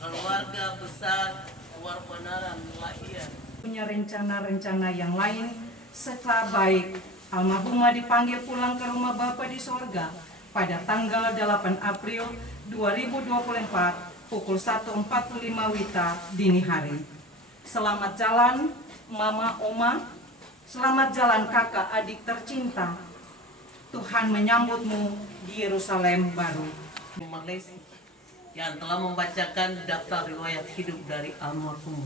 Keluarga besar Warbanaran lahir. Punya rencana-rencana yang lain setelah baik almarhumah dipanggil pulang ke rumah Bapa di sorga pada tanggal 8 April 2024 pukul 1.45 WITA dini hari. Selamat jalan Mama Oma, selamat jalan kakak adik tercinta. Tuhan menyambutmu di Yerusalem baru. Malaysia yang telah membacakan daftar riwayat hidup dari almarhum.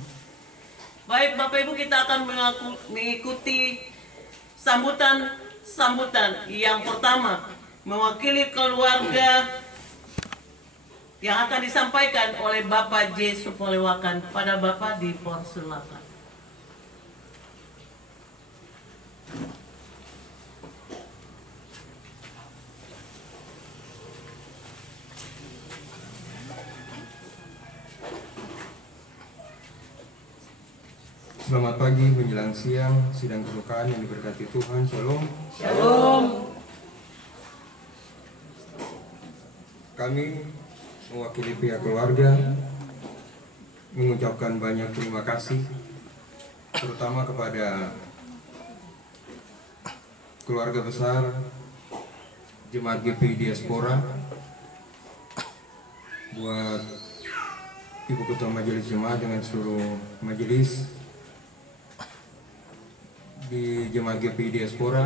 Baik Bapak Ibu, kita akan mengikuti sambutan yang pertama mewakili keluarga yang akan disampaikan oleh Bapak J. Supolewakan. Pada Bapak dipersilakan. Selamat pagi menjelang siang, sidang kesukaan yang diberkati Tuhan. Shalom. Shalom. Kami mewakili pihak keluarga mengucapkan banyak terima kasih, terutama kepada keluarga besar Jemaat GPI Diaspora, buat Ibu Ketua Majelis Jemaat dengan seluruh majelis di Jemaat GPI Diaspora,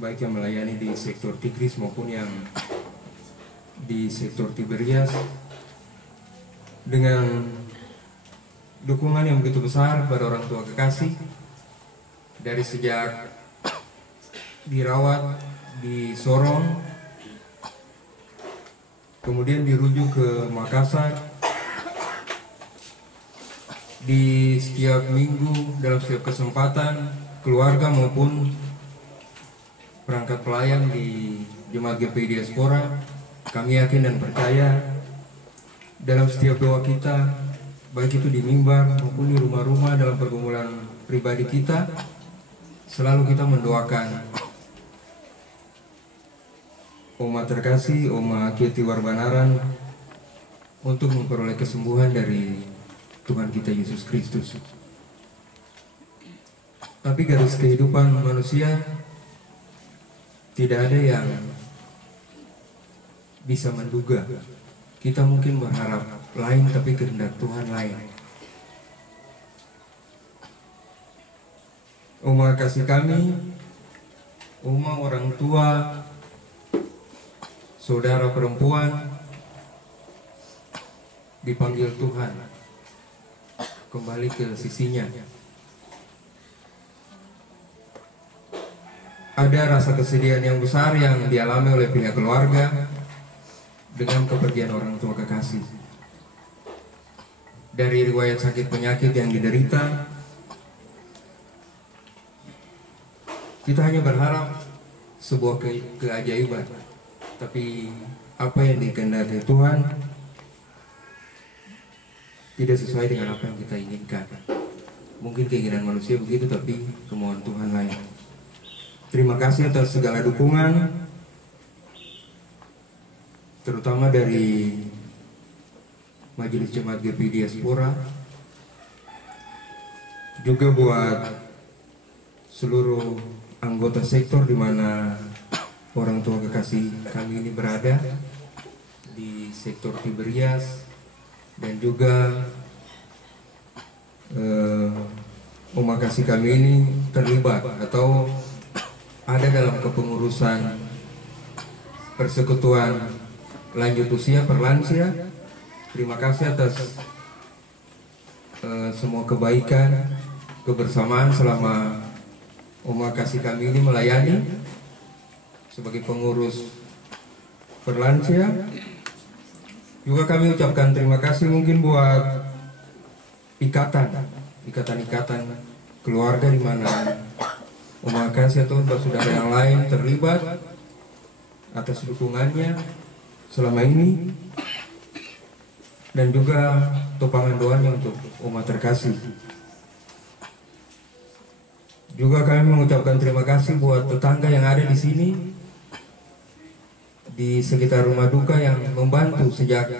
baik yang melayani di sektor Tigris maupun yang di sektor Tiberias, dengan dukungan yang begitu besar pada orang tua kekasih dari sejak dirawat di Sorong, kemudian dirujuk ke Makassar. Di setiap minggu, dalam setiap kesempatan, keluarga maupun perangkat pelayan di Jemaat GPI Diaspora, kami yakin dan percaya dalam setiap doa kita, baik itu di mimbar maupun di rumah-rumah dalam pergumulan pribadi kita, selalu kita mendoakan Oma terkasih, Oma Kieti Warbanaran, untuk memperoleh kesembuhan dari Tuhan kita Yesus Kristus. Tapi garis kehidupan manusia tidak ada yang bisa menduga. Kita mungkin berharap lain, tapi kehendak Tuhan lain. Oma kasih kami, Oma orang tua, saudara perempuan, dipanggil Tuhan kembali ke sisinya. Ada rasa kesedihan yang besar yang dialami oleh pihak keluarga dengan kepergian orang tua kekasih. Dari riwayat sakit penyakit yang diderita, kita hanya berharap sebuah keajaiban. Tapi apa yang dikehendaki Tuhan tidak sesuai dengan apa yang kita inginkan. Mungkin keinginan manusia begitu, tapi kemauan Tuhan lain. Terima kasih atas segala dukungan, terutama dari Majelis Jemaat GPI Diaspora, juga buat seluruh anggota sektor di mana orang tua kekasih kami ini berada di sektor Tiberias, dan juga Oma kasih kami ini terlibat atau ada dalam kepengurusan persekutuan lanjut usia perlansia. Terima kasih atas semua kebaikan, kebersamaan selama Oma kasih kami ini melayani sebagai pengurus perlansia. Juga kami ucapkan terima kasih mungkin buat ikatan keluarga di mana Oma kasih atau saudara yang lain terlibat atas dukungannya selama ini, dan juga topangan doanya untuk Oma terkasih. Juga kami mengucapkan terima kasih buat tetangga yang ada di sini di sekitar rumah duka yang membantu sejak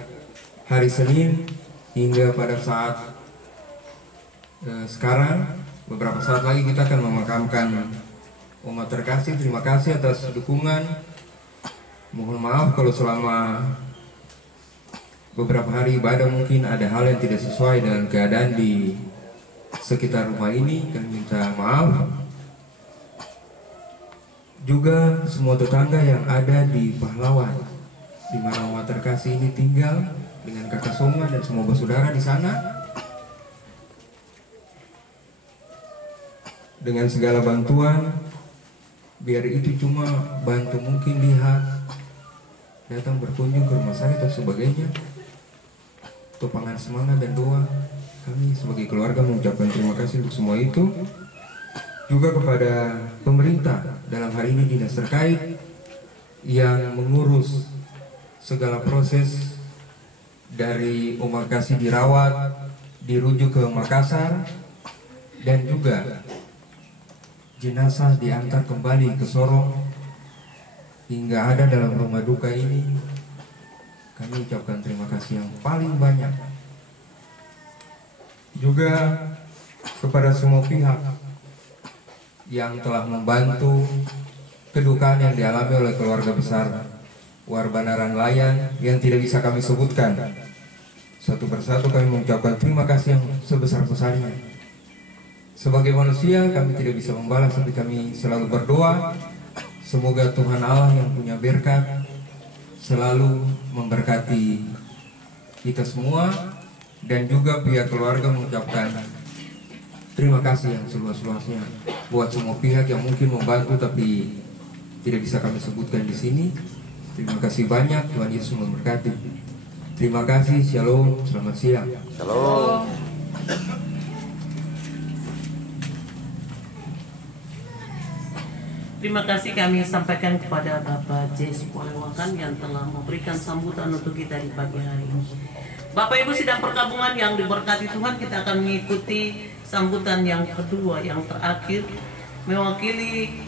hari Senin hingga pada saat sekarang. Beberapa saat lagi kita akan memakamkan Oma terkasih. Terima kasih atas dukungan. Mohon maaf kalau selama beberapa hari ibadah mungkin ada hal yang tidak sesuai dengan keadaan di sekitar rumah ini. Kami minta maaf. Juga semua tetangga yang ada di Pahlawan, di mana Oma terkasih ini tinggal dengan kakak Soma dan semua bersaudara di sana. Dengan segala bantuan, biar itu cuma bantu mungkin lihat, datang berkunjung ke rumah saya atau sebagainya, topangan semangat dan doa, kami sebagai keluarga mengucapkan terima kasih untuk semua itu. Juga kepada pemerintah, dalam hari ini dinas terkait yang mengurus segala proses dari Oma kasih dirawat, dirujuk ke Makassar, dan juga jenazah diantar kembali ke Sorong hingga ada dalam rumah duka ini. Kami ucapkan terima kasih yang paling banyak. Juga kepada semua pihak yang telah membantu kedukaan yang dialami oleh keluarga besar Warbanaran Layan yang tidak bisa kami sebutkan satu persatu. Kami mengucapkan terima kasih yang sebesar-besarnya. Sebagai manusia kami tidak bisa membalas, tapi kami selalu berdoa semoga Tuhan Allah yang punya berkat selalu memberkati kita semua, dan juga pihak keluarga mengucapkan terima kasih yang seluas-luasnya buat semua pihak yang mungkin membantu tapi tidak bisa kami sebutkan di sini. Terima kasih banyak, Tuhan Yesus memberkati. Terima kasih, shalom, selamat siang. Shalom. Terima kasih kami sampaikan kepada Bapak Jes Polewakan yang telah memberikan sambutan untuk kita di pagi hari ini. Bapak Ibu sidang perkabungan yang diberkati Tuhan, kita akan mengikuti sambutan yang kedua, yang terakhir, mewakili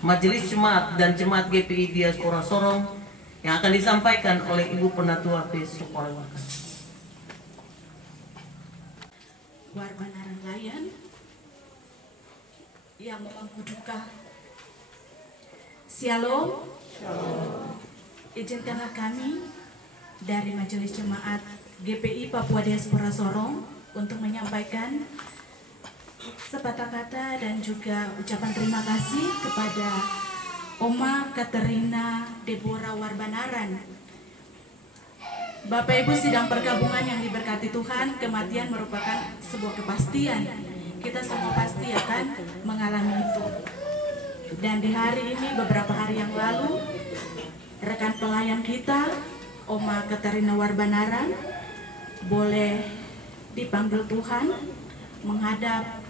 Majelis Jemaat dan Jemaat GPI Diaspora Sorong yang akan disampaikan oleh Ibu Penatua Jes Polewakan. Warbanaran Layan yang memangku duka. Shalom. Izinkanlah kami dari Majelis Jemaat GPI Papua Diaspora Sorong untuk menyampaikan sepatah kata dan juga ucapan terima kasih kepada Oma Katerina Deborah Warbanaran. Bapak Ibu sidang pergabungan yang diberkati Tuhan, kematian merupakan sebuah kepastian. Kita semua pasti akan mengalami itu. Dan di hari ini, beberapa hari yang lalu, rekan pelayan kita, Oma Katerina Warbanaran, boleh dipanggil Tuhan menghadap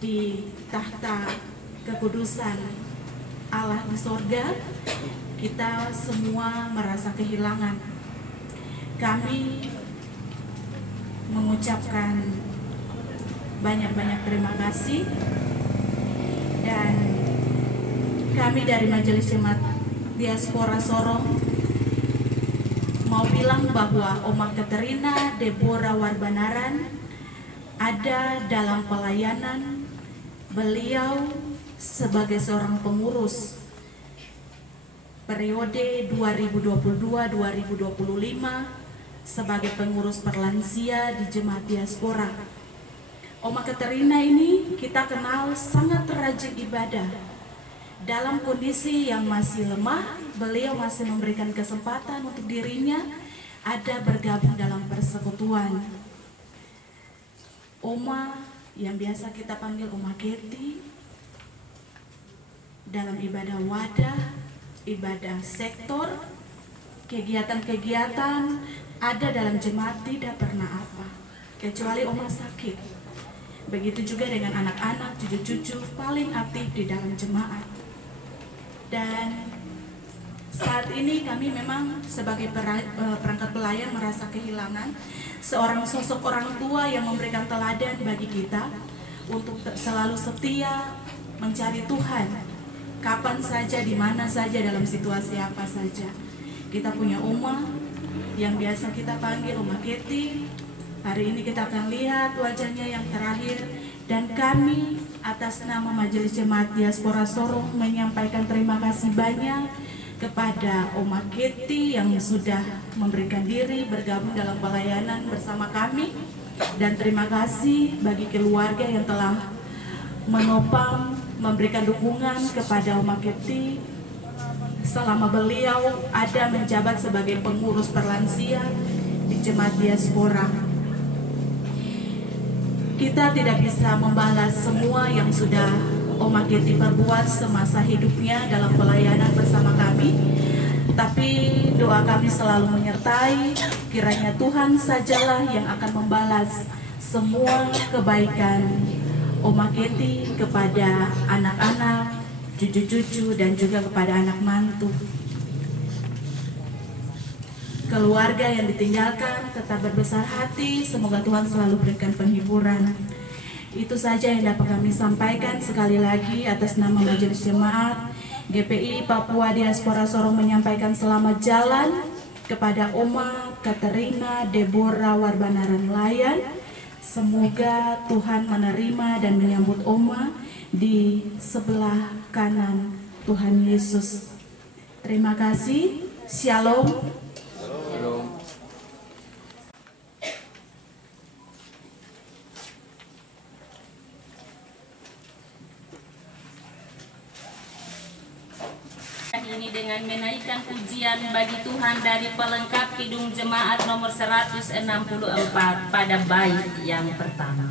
di tahta kekudusan Allah di sorga. Kita semua merasa kehilangan. Kami mengucapkan banyak-banyak terima kasih, dan kami dari Majelis Jemaat Diaspora Sorong mau bilang bahwa Oma Katerina Deborah Warbanaran ada dalam pelayanan beliau sebagai seorang pengurus periode 2022-2025 sebagai pengurus perlansia di Jemaat Diaspora. Oma Katerina ini kita kenal sangat rajin ibadah. Dalam kondisi yang masih lemah, beliau masih memberikan kesempatan untuk dirinya ada bergabung dalam persekutuan. Oma yang biasa kita panggil Oma Keti, dalam ibadah wadah, ibadah sektor, kegiatan-kegiatan ada dalam jemaat tidak pernah apa, kecuali Oma sakit. Begitu juga dengan anak-anak, cucu-cucu paling aktif di dalam jemaat. Dan saat ini kami memang sebagai perangkat pelayan merasa kehilangan seorang sosok orang tua yang memberikan teladan bagi kita untuk selalu setia mencari Tuhan, kapan saja, di mana saja, dalam situasi apa saja. Kita punya Oma yang biasa kita panggil Oma Keti. Hari ini kita akan lihat wajahnya yang terakhir, dan kami atas nama Majelis Jemaat Diaspora Sorong menyampaikan terima kasih banyak kepada Oma Keti yang sudah memberikan diri bergabung dalam pelayanan bersama kami, dan terima kasih bagi keluarga yang telah menopang, memberikan dukungan kepada Oma Keti selama beliau ada menjabat sebagai pengurus perlansia di Jemaat Diaspora. Kita tidak bisa membalas semua yang sudah Oma Keti perbuat semasa hidupnya dalam pelayanan bersama kami, tapi doa kami selalu menyertai, kiranya Tuhan sajalah yang akan membalas semua kebaikan Oma Keti kepada anak-anak, cucu-cucu, dan juga kepada anak mantu. Keluarga yang ditinggalkan tetap berbesar hati, semoga Tuhan selalu berikan penghiburan. Itu saja yang dapat kami sampaikan. Sekali lagi atas nama Majelis Jemaat GPI Papua Diaspora Sorong menyampaikan selamat jalan kepada Oma Katerina Deborah Warbanaran Layan. Semoga Tuhan menerima dan menyambut Oma di sebelah kanan Tuhan Yesus. Terima kasih. Shalom. Shalom. Ini dengan menaikkan pujian bagi Tuhan dari pelengkap Kidung Jemaat nomor 164 pada bait yang pertama.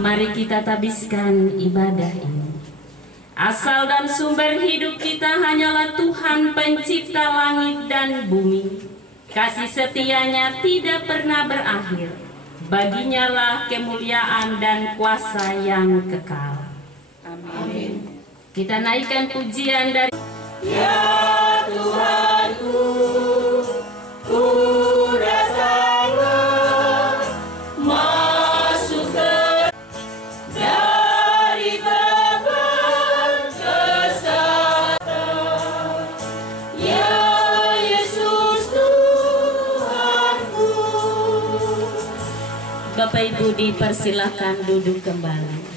Mari kita tabiskan ibadah ini. Asal dan sumber hidup kita hanyalah Tuhan pencipta langit dan bumi. Kasih setianya tidak pernah berakhir. Baginya lah kemuliaan dan kuasa yang kekal. Amin. Kita naikkan pujian dari Ya Tuhanku, ku datanglah masuk ke dari babak kesehatan. Ya Yesus Tuhanku. Bapak Ibu dipersilakan duduk kembali.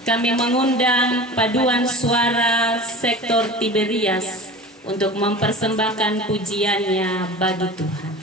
Kami mengundang paduan suara sektor Tiberias untuk mempersembahkan pujiannya bagi Tuhan.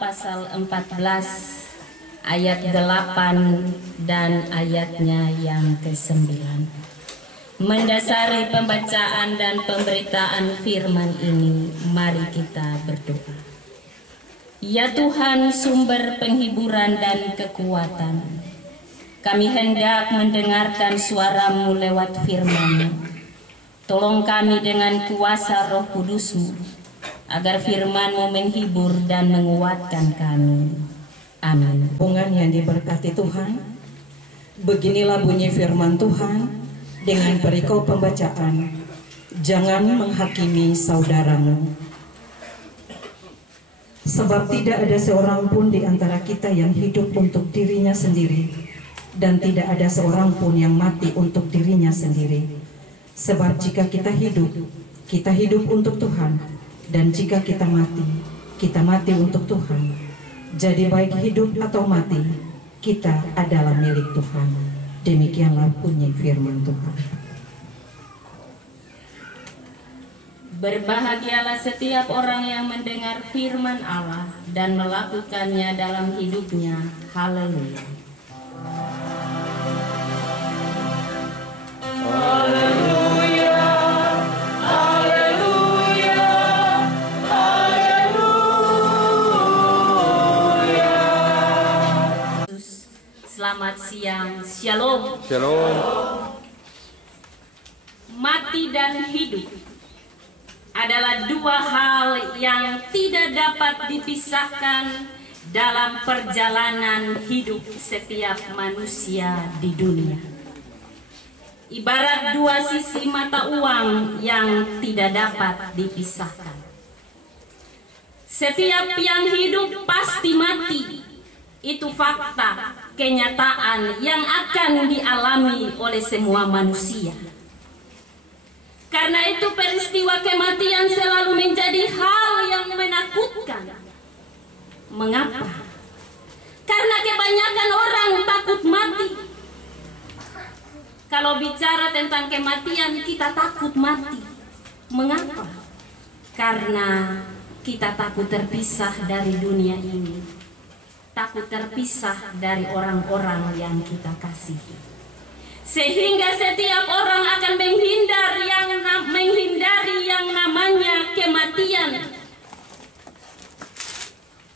Pasal 14 ayat 8 dan ayatnya yang ke-9. Mendasari pembacaan dan pemberitaan firman ini, mari kita berdoa. Ya Tuhan, sumber penghiburan dan kekuatan, kami hendak mendengarkan suara-Mu lewat firman-Mu. Tolong kami dengan kuasa Roh Kudus-Mu, agar firman-Mu menghibur dan menguatkan kami. Amin. Hubungan yang diberkati Tuhan, beginilah bunyi firman Tuhan dengan perikop pembacaan. Jangan menghakimi saudaramu. Sebab tidak ada seorang pun di antara kita yang hidup untuk dirinya sendiri, dan tidak ada seorang pun yang mati untuk dirinya sendiri. Sebab jika kita hidup untuk Tuhan, dan jika kita mati untuk Tuhan. Jadi baik hidup atau mati, kita adalah milik Tuhan. Demikianlah bunyi firman Tuhan. Berbahagialah setiap orang yang mendengar firman Allah dan melakukannya dalam hidupnya. Haleluya. Selamat siang, shalom. Shalom. Mati dan hidup adalah dua hal yang tidak dapat dipisahkan dalam perjalanan hidup setiap manusia di dunia. Ibarat dua sisi mata uang yang tidak dapat dipisahkan. Setiap yang hidup pasti mati. Itu fakta, kenyataan yang akan dialami oleh semua manusia. Karena itu peristiwa kematian selalu menjadi hal yang menakutkan. Mengapa? Karena kebanyakan orang takut mati. Kalau bicara tentang kematian, kita takut mati. Mengapa? Karena kita takut terpisah dari dunia ini. Takut terpisah dari orang-orang yang kita kasihi. Sehingga setiap orang akan menghindari yang namanya kematian.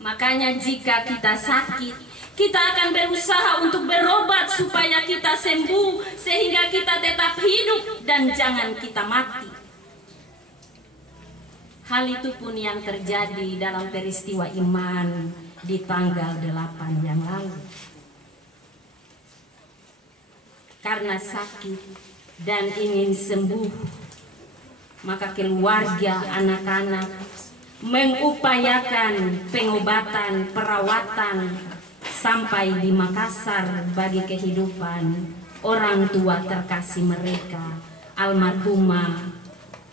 Makanya jika kita sakit, kita akan berusaha untuk berobat supaya kita sembuh, sehingga kita tetap hidup dan jangan kita mati. Hal itu pun yang terjadi dalam peristiwa iman di tanggal 8 yang lalu. Karena sakit dan ingin sembuh, maka keluarga, anak-anak mengupayakan pengobatan, perawatan sampai di Makassar bagi kehidupan orang tua terkasih mereka, almarhumah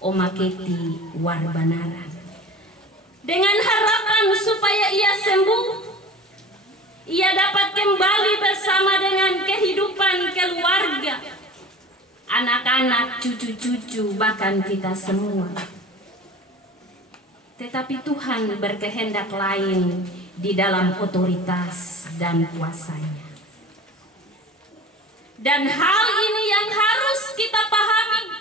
Oma Keti Warbanaran. Dengan harapan supaya ia sembuh, ia dapat kembali bersama dengan kehidupan keluarga, anak-anak, cucu-cucu, bahkan kita semua. Tetapi Tuhan berkehendak lain di dalam otoritas dan kuasanya. Dan hal ini yang harus kita pahami.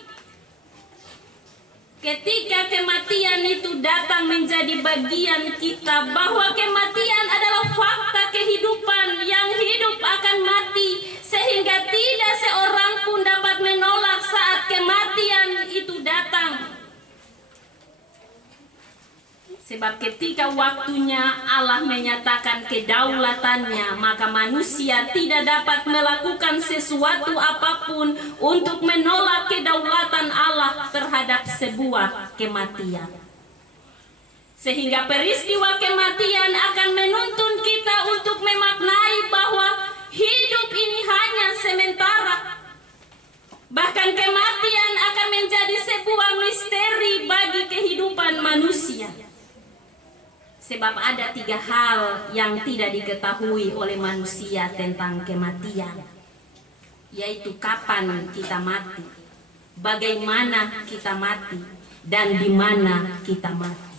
Ketika kematian itu datang menjadi bagian kita, bahwa kematian adalah fakta kehidupan, yang hidup akan mati, sehingga tidak seorang pun dapat menolak saat kematian itu datang. Sebab ketika waktunya Allah menyatakan kedaulatannya, maka manusia tidak dapat melakukan sesuatu apapun untuk menolak kedaulatan Allah terhadap sebuah kematian. Sehingga peristiwa kematian akan menuntun kita untuk memaknai bahwa hidup ini hanya sementara. Bahkan kematian akan menjadi sebuah misteri bagi kehidupan manusia. Sebab ada 3 hal yang tidak diketahui oleh manusia tentang kematian, yaitu kapan kita mati, bagaimana kita mati, dan di mana kita mati.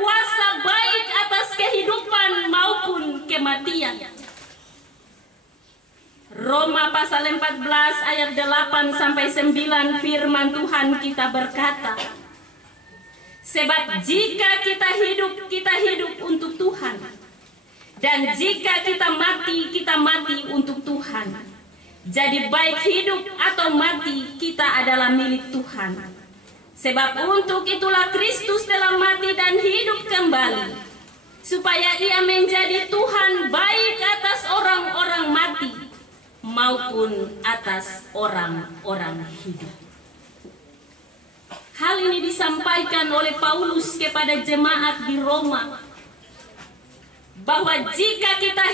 berkuasa baik atas kehidupan maupun kematian. Roma pasal 14 ayat 8 sampai 9 firman Tuhan kita berkata, sebab jika kita hidup untuk Tuhan, dan jika kita mati untuk Tuhan. Jadi baik hidup atau mati kita adalah milik Tuhan. Sebab untuk itulah Kristus telah mati dan hidup kembali, supaya ia menjadi Tuhan baik atas orang-orang mati maupun atas orang-orang hidup. Hal ini disampaikan oleh Paulus kepada jemaat di Roma, bahwa jika kita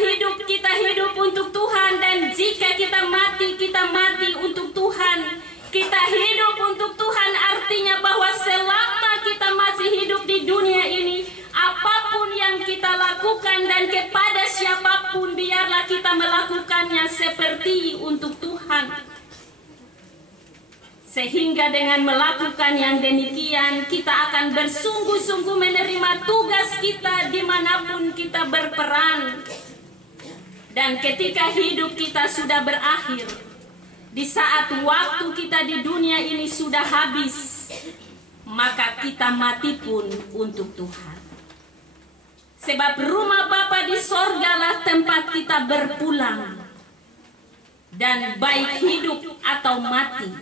hidup untuk Tuhan, dan jika kita mati untuk Tuhan. Kita hidup untuk Tuhan artinya bahwa selama kita masih hidup di dunia ini, apapun yang kita lakukan dan kepada siapapun, biarlah kita melakukannya seperti untuk Tuhan. Sehingga dengan melakukan yang demikian, kita akan bersungguh-sungguh menerima tugas kita dimanapun kita berperan. Dan ketika hidup kita sudah berakhir, di saat waktu kita di dunia ini sudah habis, maka kita mati pun untuk Tuhan. Sebab rumah Bapa di sorgalah tempat kita berpulang. Dan baik hidup atau mati,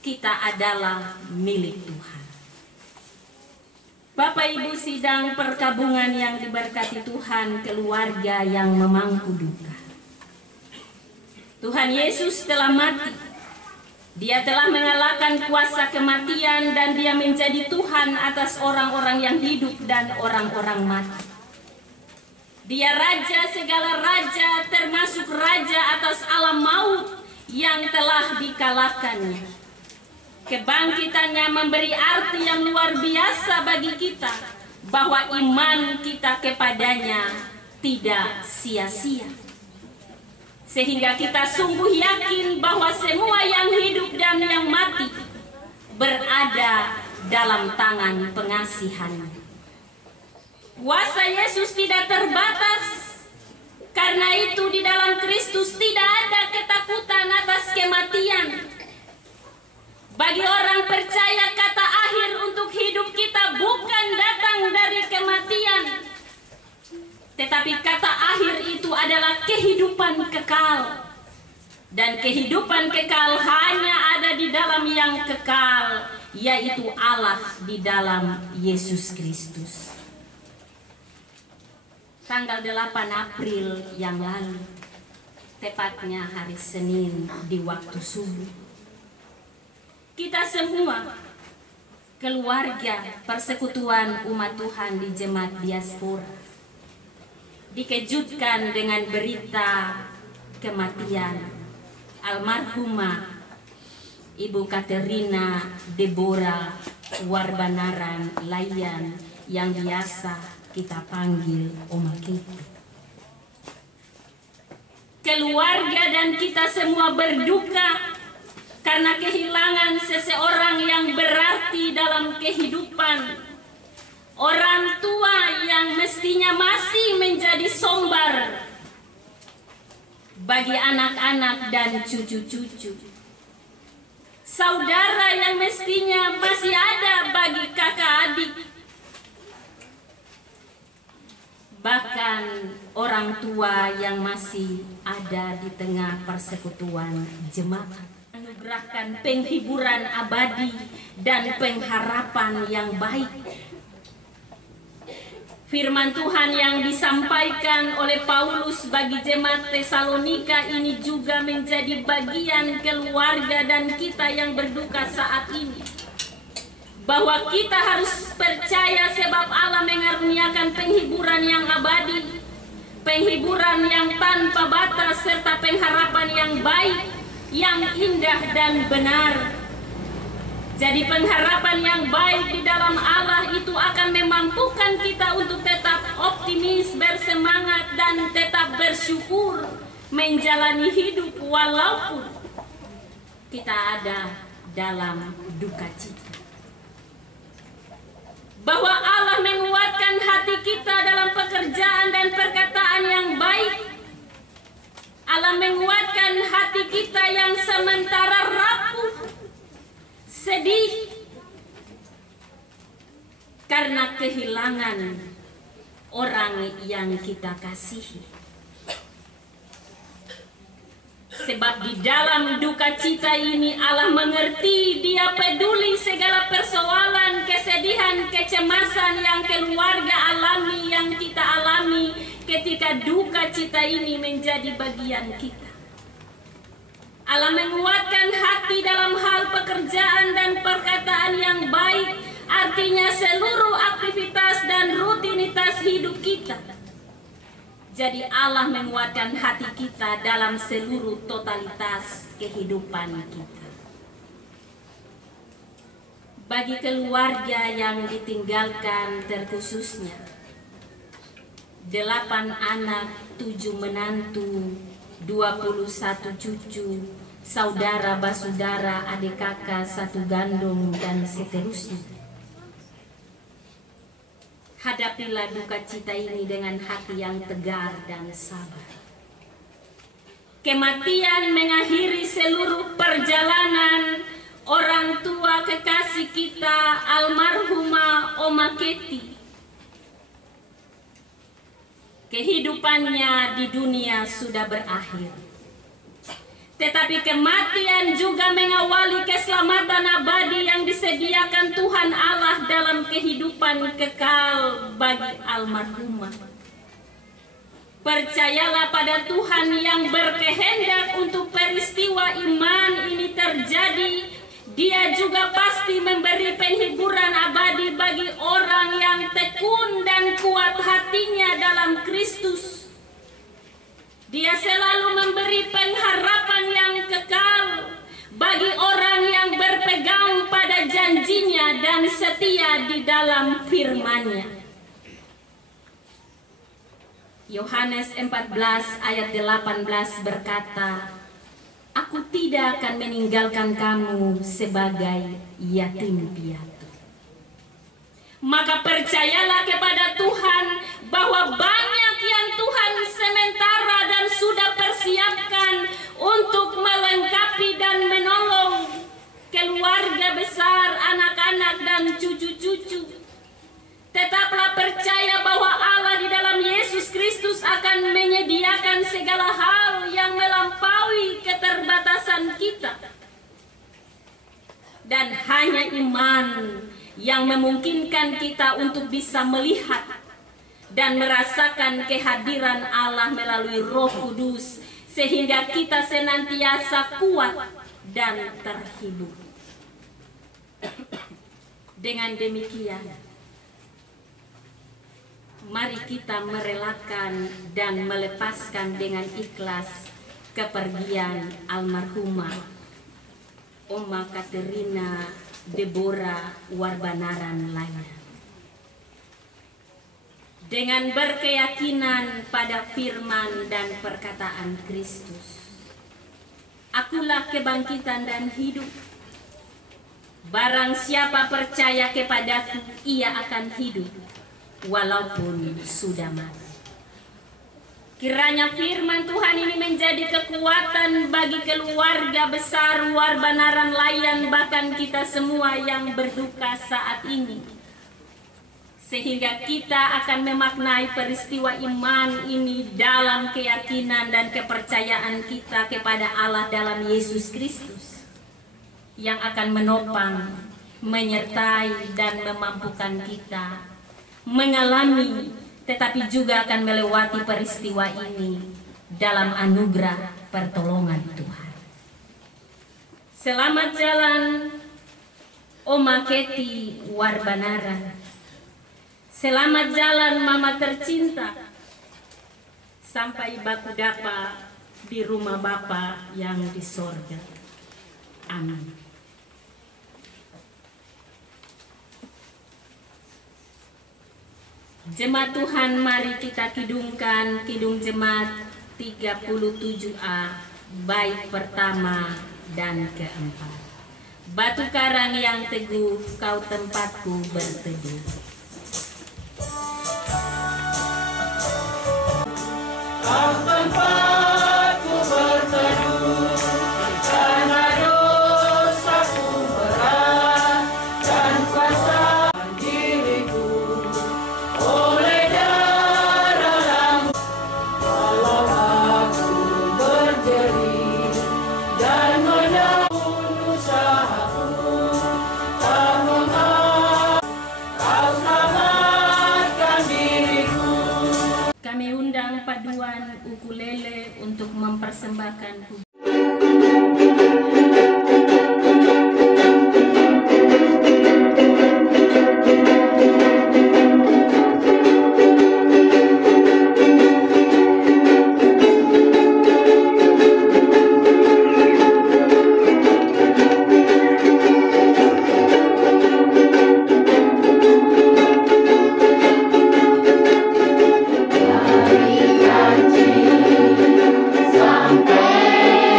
kita adalah milik Tuhan. Bapak Ibu sidang perkabungan yang diberkati Tuhan, keluarga yang memangku duka. Tuhan Yesus telah mati. Dia telah mengalahkan kuasa kematian dan dia menjadi Tuhan atas orang-orang yang hidup dan orang-orang mati. Dia raja segala raja, termasuk raja atas alam maut yang telah dikalahkannya. Kebangkitannya memberi arti yang luar biasa bagi kita, bahwa iman kita kepadanya tidak sia-sia. Sehingga kita sungguh yakin bahwa semua yang hidup dan yang mati berada dalam tangan pengasihan-Nya. Kuasa Yesus tidak terbatas. Karena itu di dalam Kristus tidak ada ketakutan atas kematian. Bagi orang percaya, kata akhir untuk hidup kita bukan datang dari kematian, tetapi kata akhir itu adalah kehidupan kekal. Dan kehidupan kekal hanya ada di dalam yang kekal, yaitu Allah di dalam Yesus Kristus. Tanggal 8 April yang lalu, tepatnya hari Senin di waktu subuh, kita semua, keluarga persekutuan umat Tuhan di Jemaat Diaspora, dikejutkan dengan berita kematian almarhumah Ibu Katerina Deborah Warbanaran Layan yang biasa kita panggil Oma Keti. Keluarga dan kita semua berduka karena kehilangan seseorang yang berarti dalam kehidupan. Orang tua yang mestinya masih menjadi sombar bagi anak-anak dan cucu-cucu. Saudara yang mestinya masih ada bagi kakak adik. Bahkan orang tua yang masih ada di tengah persekutuan jemaat. Anugerahkan penghiburan abadi dan pengharapan yang baik. Firman Tuhan yang disampaikan oleh Paulus bagi jemaat Tesalonika ini juga menjadi bagian keluarga dan kita yang berduka saat ini. Bahwa kita harus percaya sebab Allah mengaruniakan penghiburan yang abadi, penghiburan yang tanpa batas, serta pengharapan yang baik, yang indah dan benar. Jadi pengharapan yang baik di dalam Allah itu akan memampukan kita untuk tetap optimis, bersemangat, dan tetap bersyukur menjalani hidup walaupun kita ada dalam duka cita. bahwa Allah menguatkan hati kita dalam pekerjaan dan perkataan yang baik. Allah menguatkan hati kita yang sementara rapuh, sedih, karena kehilangan orang yang kita kasihi. Sebab di dalam duka cita ini Allah mengerti, Dia peduli segala persoalan, kesedihan, kecemasan yang keluarga alami, yang kita alami ketika duka cita ini menjadi bagian kita. Allah menguatkan hati dalam hal pekerjaan dan perkataan yang baik, artinya seluruh aktivitas dan rutinitas hidup kita. Jadi Allah menguatkan hati kita dalam seluruh totalitas kehidupan kita. Bagi keluarga yang ditinggalkan terkhususnya 8 anak, 7 menantu, 21 cucu, saudara basudara, adik kakak, 1 gandum, dan seterusnya. Hadapilah duka cita ini dengan hati yang tegar dan sabar. Kematian mengakhiri seluruh perjalanan orang tua kekasih kita, almarhumah Oma Keti. Kehidupannya di dunia sudah berakhir. Tetapi kematian juga mengawali keselamatan abadi yang disediakan Tuhan Allah dalam kehidupan kekal bagi almarhumah. Percayalah pada Tuhan yang berkehendak untuk peristiwa iman ini terjadi. Dia juga pasti memberi penghiburan abadi bagi orang yang tekun dan kuat hatinya dalam Kristus. Dia selalu memberi pengharapan yang kekal bagi orang yang berpegang pada janjinya dan setia di dalam firman-Nya. Yohanes 14 ayat 18 berkata, "Aku tidak akan meninggalkan kamu sebagai yatim piatu." Maka percayalah kepada Tuhan bahwa banyak yang Tuhan sementara dan sudah persiapkan untuk melengkapi dan menolong keluarga besar, anak-anak dan cucu-cucu. Tetaplah percaya bahwa Allah di dalam Yesus Kristus akan menyediakan segala hal yang melampaui keterbatasan kita. Dan hanya iman yang memungkinkan kita untuk bisa melihat dan merasakan kehadiran Allah melalui Roh Kudus, sehingga kita senantiasa kuat dan terhibur. Dengan demikian, mari kita merelakan dan melepaskan dengan ikhlas kepergian almarhumah Oma Katerina Deborah Warbanaran lainnya. Dengan berkeyakinan pada firman dan perkataan Kristus, "Akulah kebangkitan dan hidup. Barang siapa percaya kepadaku, ia akan hidup, walaupun sudah mati." Kiranya firman Tuhan ini menjadi kekuatan bagi keluarga besar Warbanaran Layan, bahkan kita semua yang berduka saat ini. Sehingga kita akan memaknai peristiwa iman ini dalam keyakinan dan kepercayaan kita kepada Allah dalam Yesus Kristus, yang akan menopang, menyertai dan memampukan kita mengalami, tetapi juga akan melewati peristiwa ini dalam anugerah pertolongan Tuhan. Selamat jalan Oma Keti Warbanaran. Selamat jalan Mama tercinta, sampai baku dapa di rumah Bapa yang di sorga. Amin. Jemaat Tuhan, mari kita kidungkan kidung jemaat 37A, bait pertama dan keempat. Batu karang yang teguh, kau tempatku berteduh. paduan ukulele untuk mempersembahkan Sampai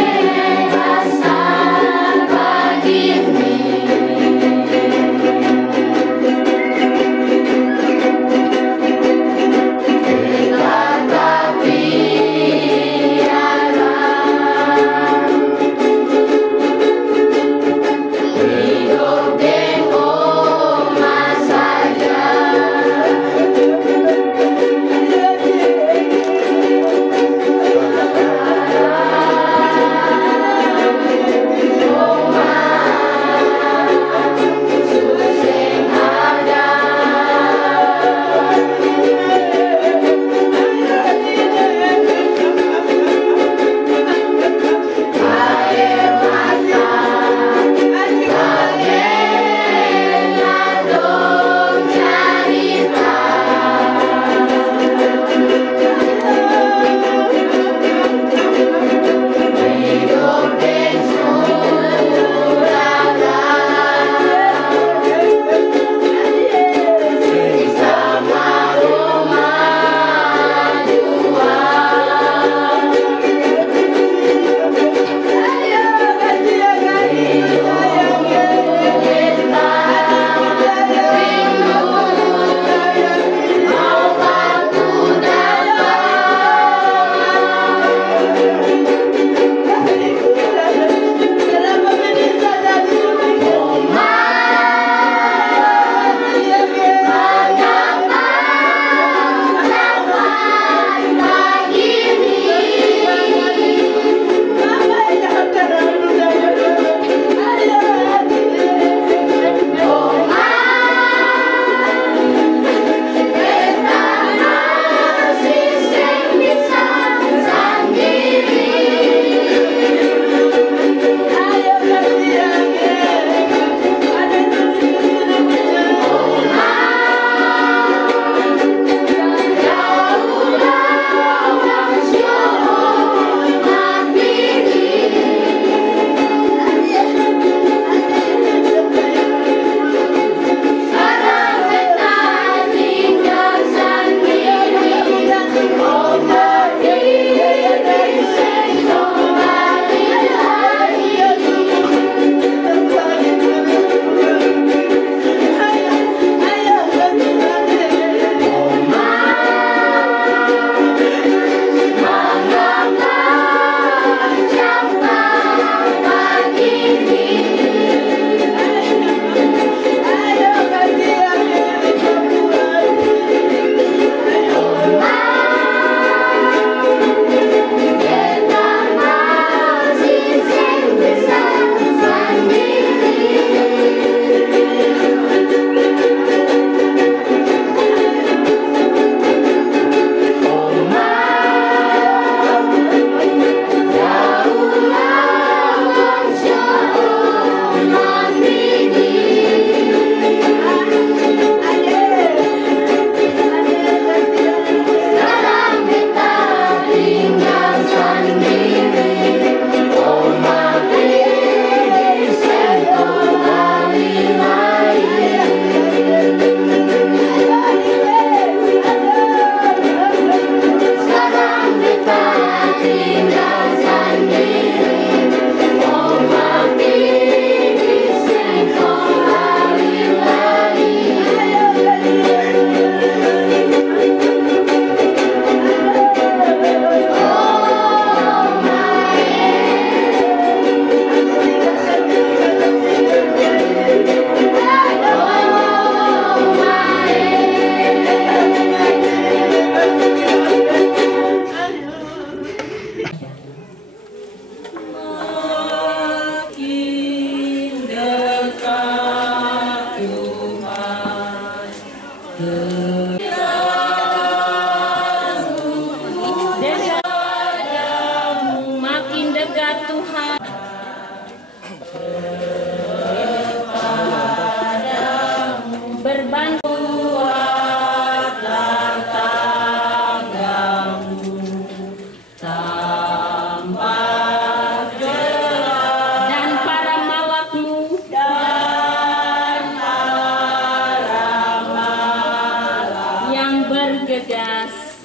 bergegas,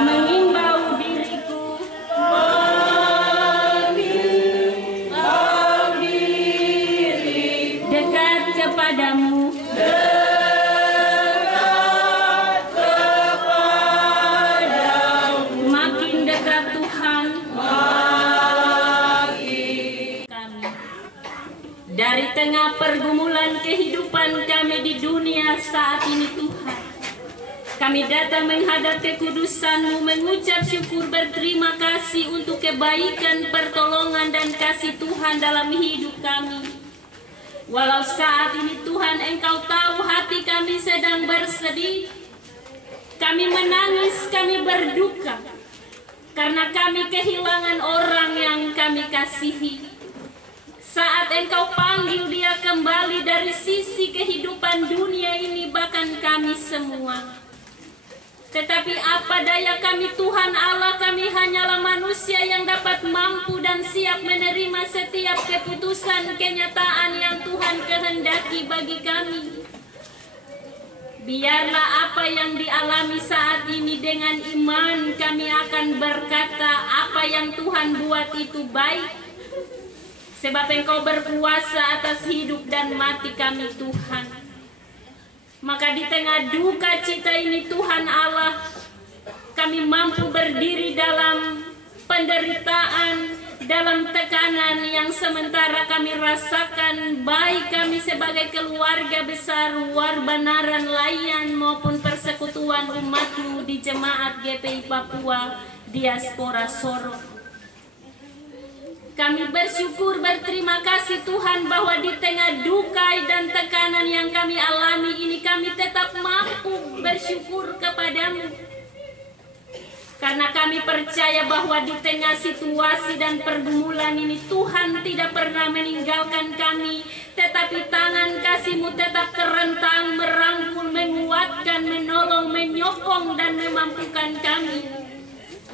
mengimbau diriku, dekat kepadamu, makin dekat Tuhan, kami. Dari tengah pergumulan kehidupan kami di dunia saat ini Tuhan, kami datang menghadap kekudusan-Mu, mengucap syukur berterima kasih untuk kebaikan, pertolongan, dan kasih Tuhan dalam hidup kami. Walau saat ini Tuhan Engkau tahu hati kami sedang bersedih, kami menangis, kami berduka, karena kami kehilangan orang yang kami kasihi. Saat Engkau panggil dia kembali dari sisi kehidupan dunia ini, bahkan kami semua. Tetapi apa daya kami, Tuhan Allah, kami hanyalah manusia yang dapat mampu dan siap menerima setiap keputusan kenyataan yang Tuhan kehendaki bagi kami. Biarlah apa yang dialami saat ini, dengan iman kami akan berkata apa yang Tuhan buat itu baik. Sebab Engkau berkuasa atas hidup dan mati kami Tuhan. Maka di tengah duka cita ini Tuhan Allah, kami mampu berdiri dalam penderitaan, dalam tekanan yang sementara kami rasakan, baik kami sebagai keluarga besar Warbanaran Layan maupun persekutuan umat-Mu di Jemaat GPI Papua Diaspora Sorong. Kami bersyukur, berterima kasih Tuhan, bahwa di tengah duka dan tekanan yang kami alami ini, kami tetap mampu bersyukur kepadamu. Karena kami percaya bahwa di tengah situasi dan pergumulan ini, Tuhan tidak pernah meninggalkan kami, tetapi tangan kasih-Mu tetap terentang, merangkul, menguatkan, menolong, menyokong, dan memampukan kami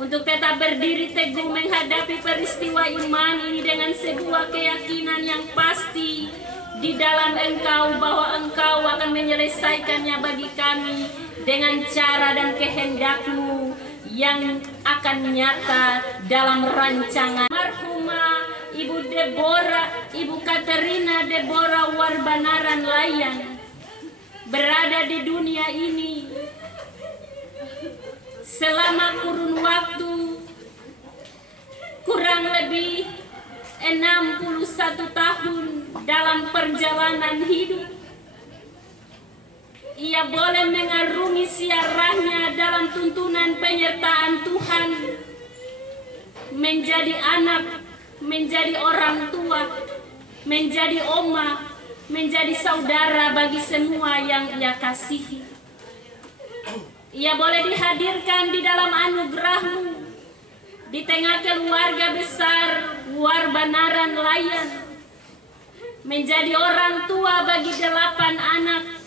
untuk tetap berdiri teguh menghadapi peristiwa iman ini dengan sebuah keyakinan yang pasti di dalam Engkau, bahwa Engkau akan menyelesaikannya bagi kami dengan cara dan kehendak-Mu yang akan nyata dalam rancangan. Marhumah Ibu Deborah, Ibu Katerina Deborah Warbanaran Layan berada di dunia ini selama kurun waktu kurang lebih 61 tahun dalam perjalanan hidup. Ia boleh mengarungi siarahnya dalam tuntunan penyertaan Tuhan, menjadi anak, menjadi orang tua, menjadi oma, menjadi saudara bagi semua yang ia kasihi. Ia boleh dihadirkan di dalam anugerah-Mu, di tengah keluarga besar Warbanaran Layan, menjadi orang tua bagi 8 anak,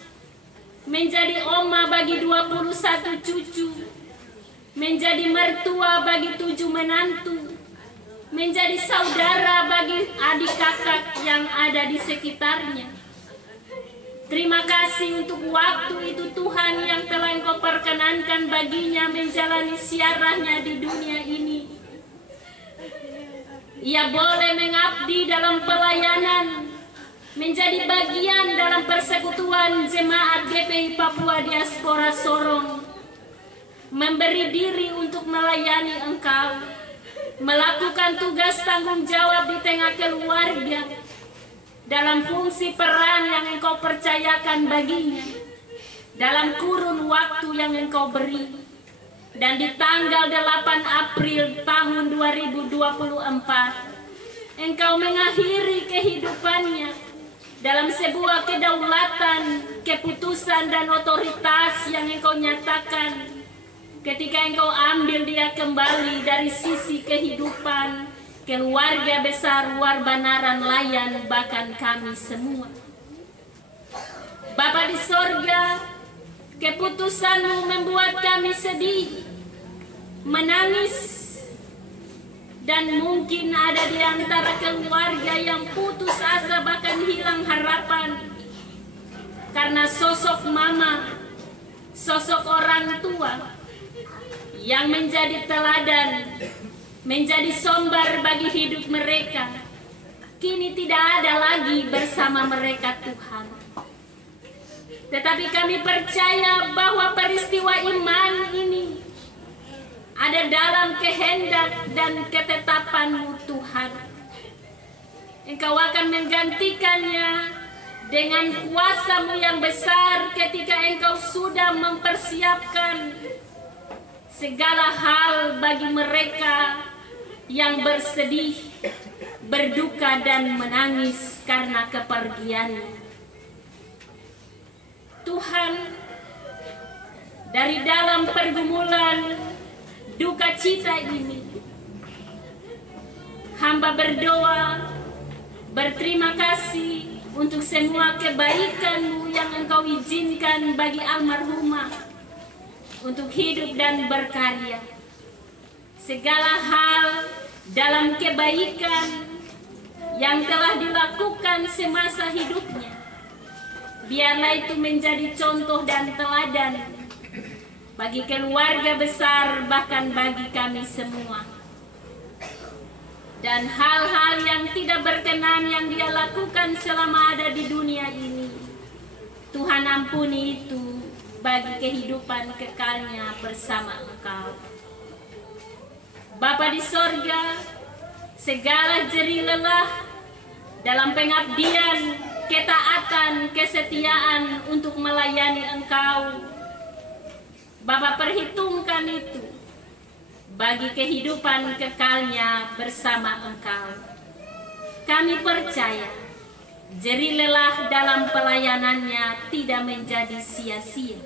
menjadi oma bagi 21 cucu, menjadi mertua bagi 7 menantu, menjadi saudara bagi adik kakak yang ada di sekitarnya. Terima kasih untuk waktu itu Tuhan yang telah Engkau perkenankan baginya menjalani siarahnya di dunia ini. Ia boleh mengabdi dalam pelayanan, menjadi bagian dalam persekutuan Jemaat GPI Papua Diaspora Sorong, memberi diri untuk melayani Engkau, melakukan tugas tanggung jawab di tengah keluarga, dalam fungsi peran yang Engkau percayakan baginya, dalam kurun waktu yang Engkau beri. Dan di tanggal 8 April tahun 2024, Engkau mengakhiri kehidupannya dalam sebuah kedaulatan, keputusan, dan otoritas yang Engkau nyatakan ketika Engkau ambil dia kembali dari sisi kehidupan keluarga besar Warbanaran Layan, bahkan kami semua. Bapa di sorga, keputusan-Mu membuat kami sedih, menangis, dan mungkin ada di antara keluarga yang putus asa, bahkan hilang harapan. karena sosok mama, sosok orang tua yang menjadi teladan, menjadi sumber bagi hidup mereka, kini tidak ada lagi bersama mereka Tuhan. Tetapi kami percaya bahwa peristiwa iman ini ada dalam kehendak dan ketetapan-Mu Tuhan. Engkau akan menggantikannya dengan kuasa-Mu yang besar ketika Engkau sudah mempersiapkan segala hal bagi mereka yang bersedih, berduka dan menangis karena kepergian. Tuhan, dari dalam pergumulan duka cita ini, hamba berdoa, berterima kasih untuk semua kebaikan-Mu yang Engkau izinkan bagi almarhumah untuk hidup dan berkarya. Segala hal dalam kebaikan yang telah dilakukan semasa hidupnya, biarlah itu menjadi contoh dan teladan bagi keluarga besar, bahkan bagi kami semua. Dan hal-hal yang tidak berkenan yang dia lakukan selama ada di dunia ini, Tuhan ampuni itu bagi kehidupan kekalnya bersama Engkau. Bapa di sorga, segala jerih lelah dalam pengabdian, ketaatan, kesetiaan untuk melayani Engkau, Bapa perhitungkan itu bagi kehidupan kekalnya bersama Engkau. Kami percaya jerih lelah dalam pelayanannya tidak menjadi sia-sia.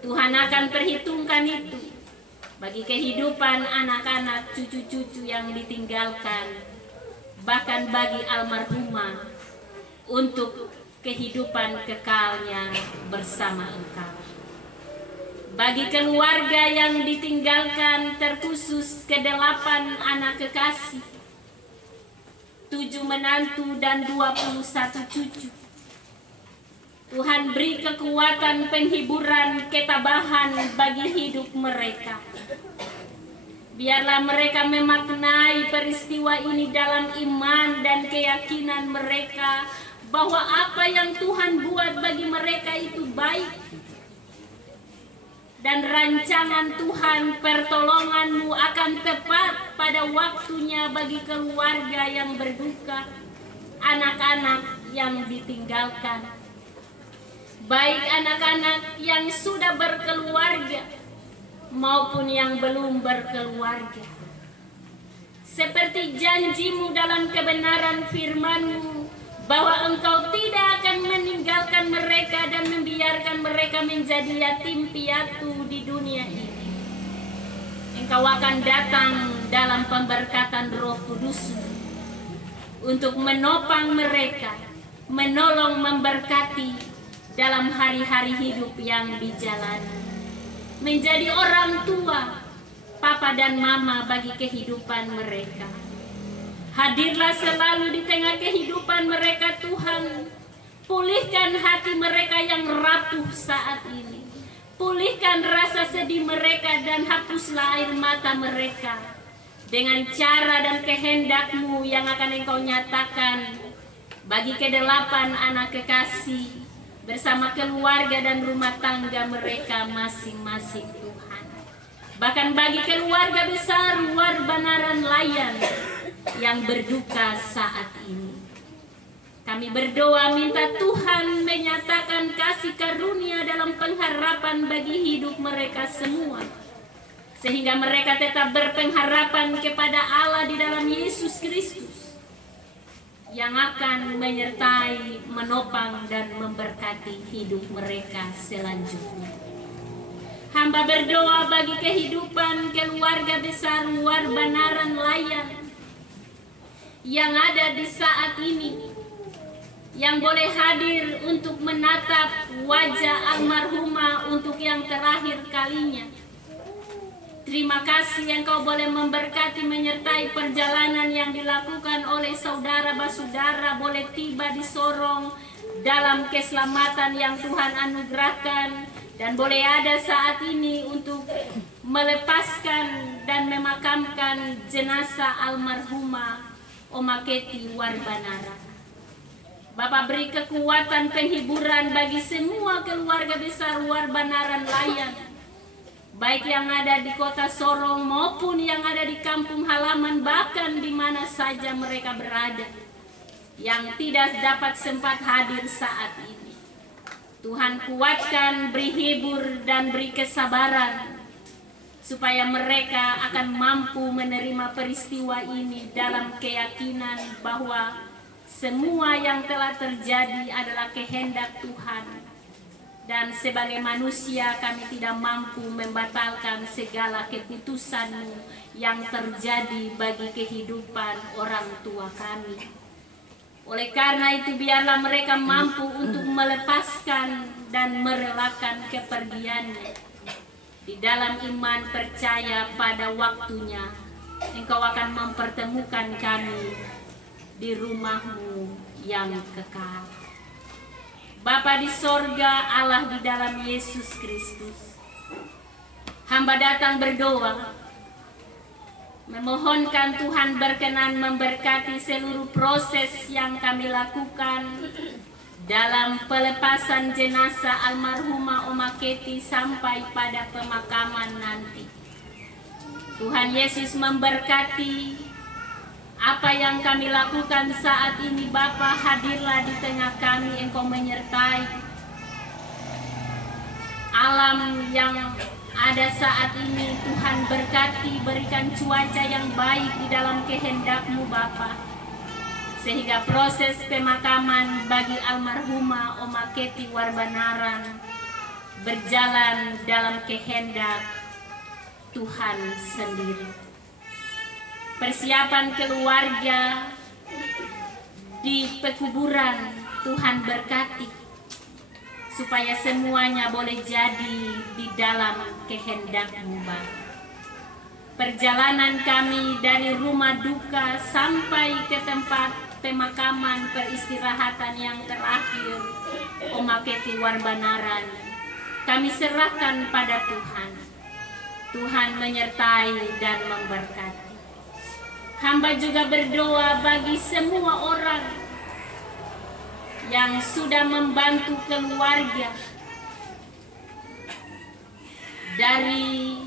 Tuhan akan perhitungkan itu bagi kehidupan anak-anak, cucu-cucu yang ditinggalkan, bahkan bagi almarhumah untuk kehidupan kekalnya bersama Engkau. Bagi keluarga yang ditinggalkan, terkhusus ke-8 anak kekasih, 7 menantu dan 21 cucu, Tuhan beri kekuatan, penghiburan, ketabahan bagi hidup mereka. Biarlah mereka memaknai peristiwa ini dalam iman dan keyakinan mereka bahwa apa yang Tuhan buat bagi mereka itu baik. Dan rancangan Tuhan, pertolongan-Mu akan tepat pada waktunya bagi keluarga yang berduka, anak-anak yang ditinggalkan. Baik anak-anak yang sudah berkeluarga maupun yang belum berkeluarga. Seperti janji-Mu dalam kebenaran firman-Mu bahwa Engkau tidak akan meninggalkan mereka dan membiarkan mereka menjadi yatim piatu di dunia ini. Engkau akan datang dalam pemberkatan Roh Kudus untuk menopang mereka, menolong, memberkati dalam hari-hari hidup yang dijalani. Menjadi orang tua, papa dan mama bagi kehidupan mereka. Hadirlah selalu di tengah kehidupan mereka Tuhan. Pulihkan hati mereka yang rapuh saat ini. Pulihkan rasa sedih mereka dan hapuslah air mata mereka. Dengan cara dan kehendak-Mu yang akan Engkau nyatakan bagi ke-8 anak kekasih, bersama keluarga dan rumah tangga mereka masing-masing Tuhan. Bahkan bagi keluarga besar Warbanaran Layan yang berduka saat ini, kami berdoa minta Tuhan menyatakan kasih karunia dalam pengharapan bagi hidup mereka semua, sehingga mereka tetap berpengharapan kepada Allah di dalam Yesus Kristus yang akan menyertai, menopang dan memberkati hidup mereka selanjutnya. Hamba berdoa bagi kehidupan keluarga besar Warbanaran Layan yang ada di saat ini, yang boleh hadir untuk menatap wajah almarhumah untuk yang terakhir kalinya. Terima kasih Engkau boleh memberkati, menyertai perjalanan yang dilakukan oleh saudara basudara, boleh tiba di Sorong dalam keselamatan yang Tuhan anugerahkan, dan boleh ada saat ini untuk melepaskan dan memakamkan jenazah almarhumah Oma Kety Warbanara. Bapak beri kekuatan penghiburan bagi semua keluarga besar Warbanaran Layan, baik yang ada di kota Sorong maupun yang ada di kampung halaman, bahkan di mana saja mereka berada, yang tidak dapat sempat hadir saat ini. Tuhan kuatkan, beri hibur dan beri kesabaran, supaya mereka akan mampu menerima peristiwa ini dalam keyakinan bahwa semua yang telah terjadi adalah kehendak Tuhan. Dan sebagai manusia kami tidak mampu membatalkan segala keputusan-Mu yang terjadi bagi kehidupan orang tua kami. Oleh karena itu biarlah mereka mampu untuk melepaskan dan merelakan kepergiannya. Di dalam iman percaya pada waktunya Engkau akan mempertemukan kami di rumah-Mu yang kekal. Bapa di sorga, Allah di dalam Yesus Kristus, hamba datang berdoa, memohonkan Tuhan berkenan memberkati seluruh proses yang kami lakukan dalam pelepasan jenazah almarhumah Oma Kety sampai pada pemakaman nanti. Tuhan Yesus memberkati apa yang kami lakukan saat ini. Bapa, hadirlah di tengah kami, Engkau menyertai alam yang ada saat ini. Tuhan berkati, berikan cuaca yang baik di dalam kehendak-Mu Bapa, sehingga proses pemakaman bagi almarhumah Oma Kety Warbanaran berjalan dalam kehendak Tuhan sendiri. Persiapan keluarga di pekuburan Tuhan berkati, supaya semuanya boleh jadi di dalam kehendak-Mu Bapa. Perjalanan kami dari rumah duka sampai ke tempat pemakaman peristirahatan yang terakhir Oma Kety Warbanaran, kami serahkan pada Tuhan. Tuhan menyertai dan memberkati. Hamba juga berdoa bagi semua orang yang sudah membantu keluarga dari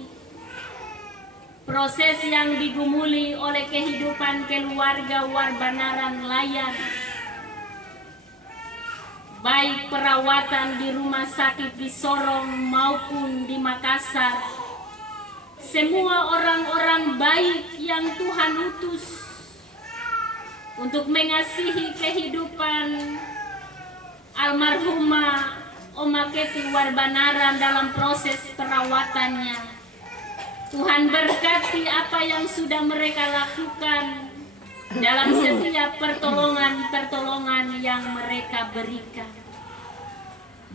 proses yang digumuli oleh kehidupan keluarga Warbanaran Layan, baik perawatan di rumah sakit di Sorong maupun di Makassar. Semua orang-orang baik yang Tuhan utus untuk mengasihi kehidupan almarhumah Oma Kety Warbanaran dalam proses perawatannya. Tuhan berkati apa yang sudah mereka lakukan dalam setiap pertolongan-pertolongan yang mereka berikan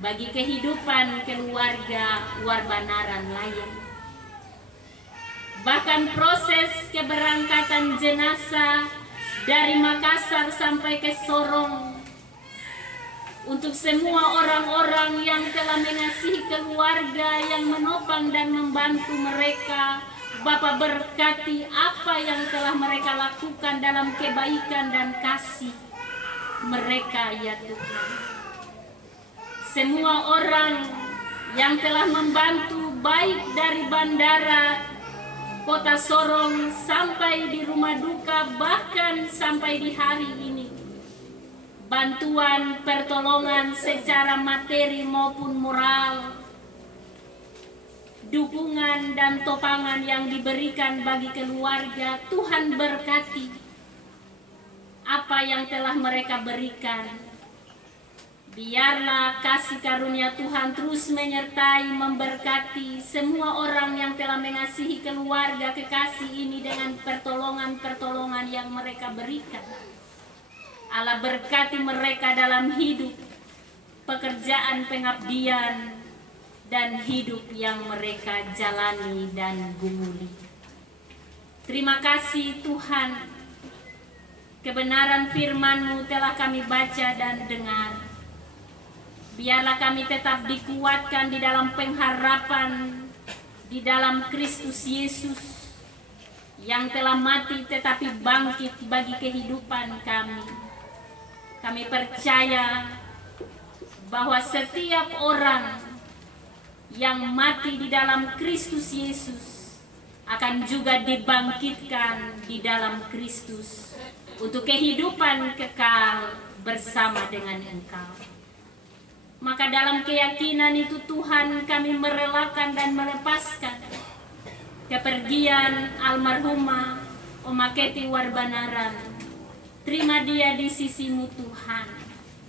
bagi kehidupan keluarga Warbanaran Layan. Bahkan proses keberangkatan jenazah dari Makassar sampai ke Sorong, untuk semua orang-orang yang telah mengasihi keluarga, yang menopang dan membantu mereka, Bapa berkati apa yang telah mereka lakukan dalam kebaikan dan kasih mereka, ya Tuhan. Semua orang yang telah membantu, baik dari bandara Kota Sorong sampai di rumah duka, bahkan sampai di hari ini, bantuan pertolongan secara materi maupun moral, dukungan dan topangan yang diberikan bagi keluarga, Tuhan berkati apa yang telah mereka berikan. Biarlah kasih karunia Tuhan terus menyertai, memberkati semua orang yang telah mengasihi keluarga kekasih ini dengan pertolongan-pertolongan yang mereka berikan. Allah berkati mereka dalam hidup, pekerjaan pengabdian, dan hidup yang mereka jalani dan gumuli. Terima kasih Tuhan, kebenaran firman-Mu telah kami baca dan dengar. Biarlah kami tetap dikuatkan di dalam pengharapan di dalam Kristus Yesus yang telah mati tetapi bangkit bagi kehidupan kami. Kami percaya bahwa setiap orang yang mati di dalam Kristus Yesus akan juga dibangkitkan di dalam Kristus untuk kehidupan kekal bersama dengan Engkau. Maka dalam keyakinan itu Tuhan, kami merelakan dan melepaskan kepergian almarhumah Oma Keti Warbanaran. Terima dia di sisi-Mu Tuhan,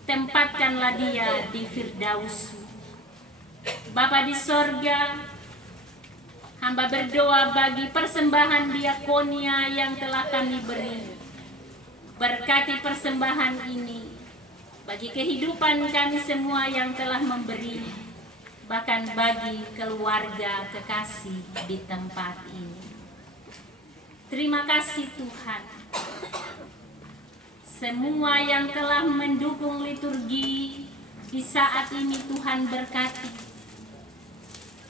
tempatkanlah dia di Firdaus. Bapa di sorga, hamba berdoa bagi persembahan diakonia yang telah kami beri. Berkati persembahan ini bagi kehidupan kami semua yang telah memberi, bahkan bagi keluarga kekasih di tempat ini. Terima kasih Tuhan. Semua yang telah mendukung liturgi di saat ini Tuhan berkati.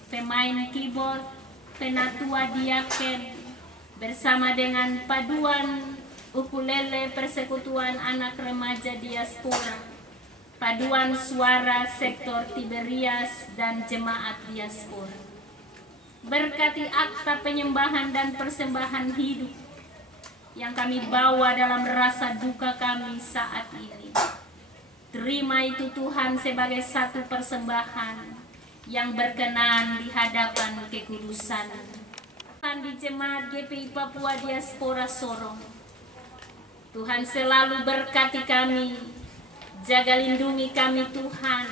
Pemain keyboard, penatua diaken, bersama dengan paduan ukulele Persekutuan Anak Remaja Diaspora, paduan suara sektor Tiberias dan jemaat diaspora. Berkati akta penyembahan dan persembahan hidup yang kami bawa dalam rasa duka kami saat ini. Terima itu Tuhan sebagai satu persembahan yang berkenan di hadapan kekudusan. Tuhan di jemaat GPI Papua Diaspora Sorong, Tuhan selalu berkati kami, jaga lindungi kami Tuhan,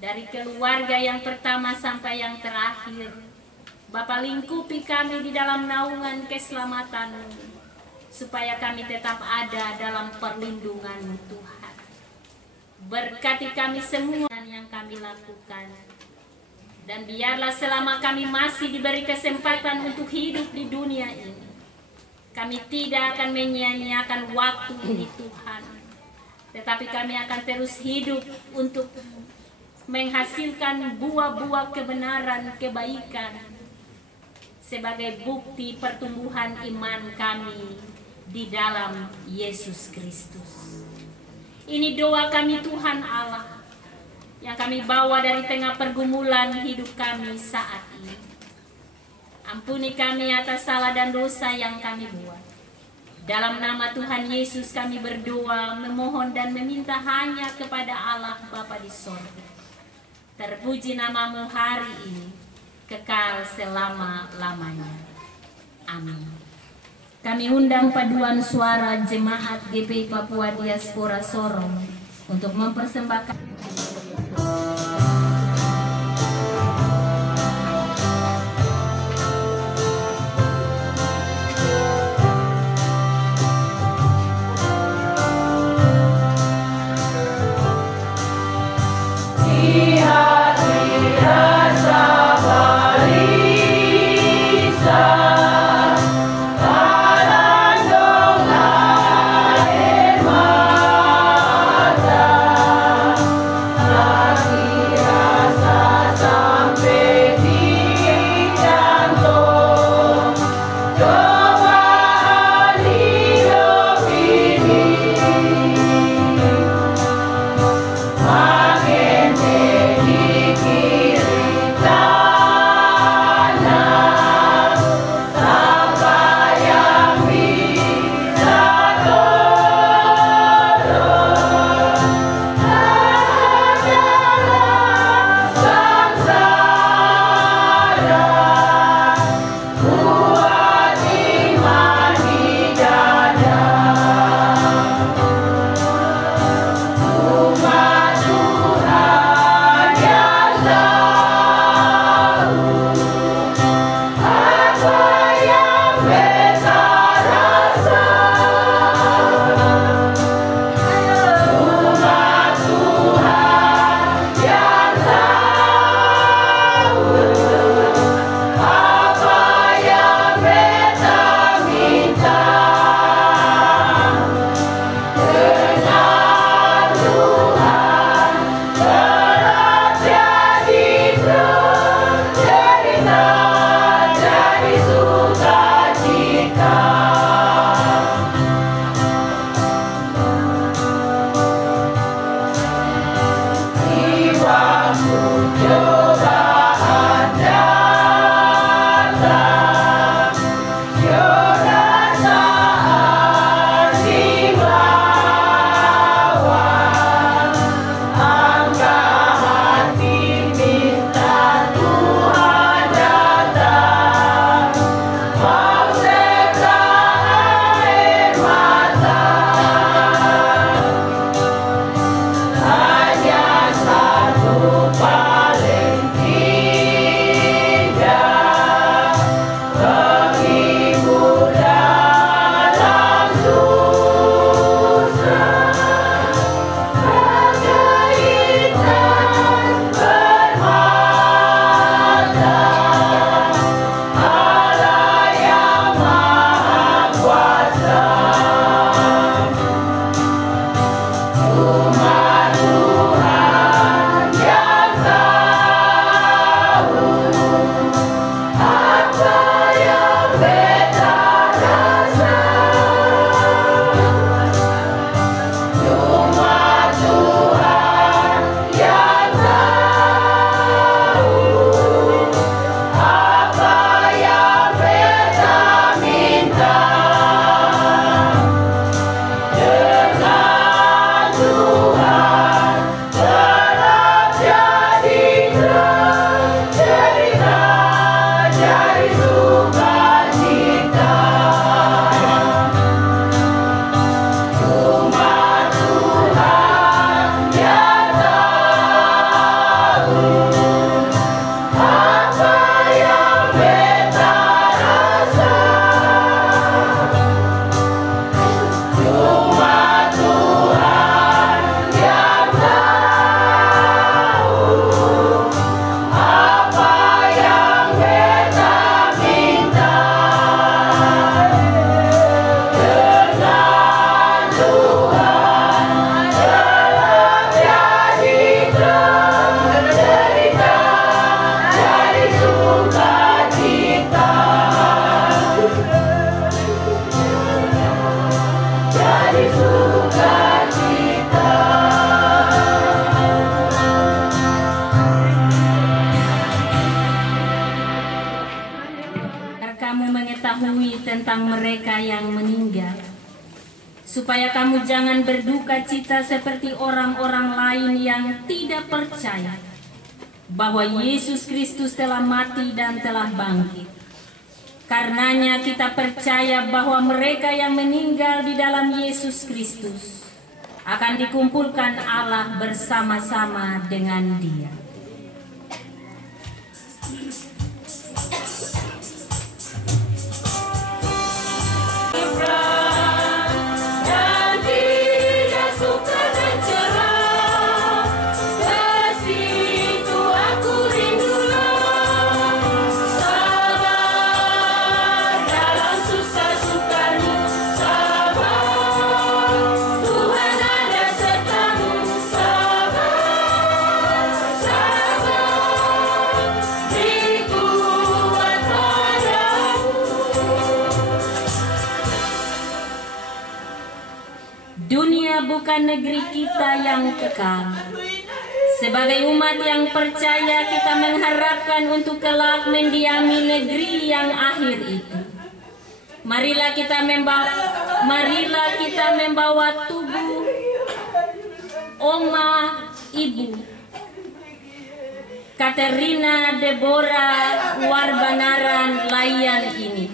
dari keluarga yang pertama sampai yang terakhir. Bapa lingkupi kami di dalam naungan keselamatan-Mu, supaya kami tetap ada dalam perlindungan-Mu Tuhan. Berkati kami semua yang kami lakukan. Dan biarlah selama kami masih diberi kesempatan untuk hidup di dunia ini, kami tidak akan menyia-nyiakan waktu ini Tuhan, tetapi kami akan terus hidup untuk menghasilkan buah-buah kebenaran, kebaikan, sebagai bukti pertumbuhan iman kami di dalam Yesus Kristus. Ini doa kami Tuhan Allah, yang kami bawa dari tengah pergumulan hidup kami saat ini. Ampuni kami atas salah dan dosa yang kami buat. Dalam nama Tuhan Yesus kami berdoa, memohon dan meminta hanya kepada Allah Bapa di sorga. Terpuji nama-Mu hari ini, kekal selama-lamanya. Amin. Kami undang paduan suara jemaat GPI Papua Diaspora Sorong untuk mempersembahkan tentang mereka yang meninggal, supaya kamu jangan berduka cita seperti orang-orang lain yang tidak percaya bahwa Yesus Kristus telah mati dan telah bangkit. Karenanya kita percaya bahwa mereka yang meninggal di dalam Yesus Kristus akan dikumpulkan Allah bersama-sama dengan Dia. Dunia bukan negeri kita yang kekal. Sebagai umat yang percaya, kita mengharapkan untuk kelak mendiami negeri yang akhir itu. Marilah kita membawa tubuh Oma Ibu Katerina Deborah Warbanaran Layan ini,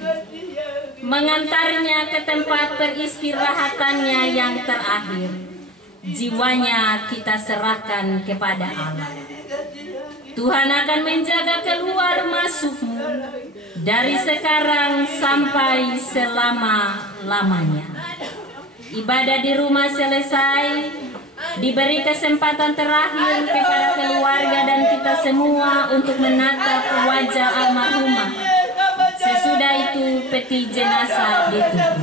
mengantarnya ke tempat peristirahatannya yang terakhir. Jiwanya kita serahkan kepada Allah. Tuhan akan menjaga keluar masukmu dari sekarang sampai selama-lamanya. Ibadah di rumah selesai, diberi kesempatan terakhir kepada keluarga dan kita semua untuk menatap wajah almarhumah. Sesudah itu peti jenazah ditutup.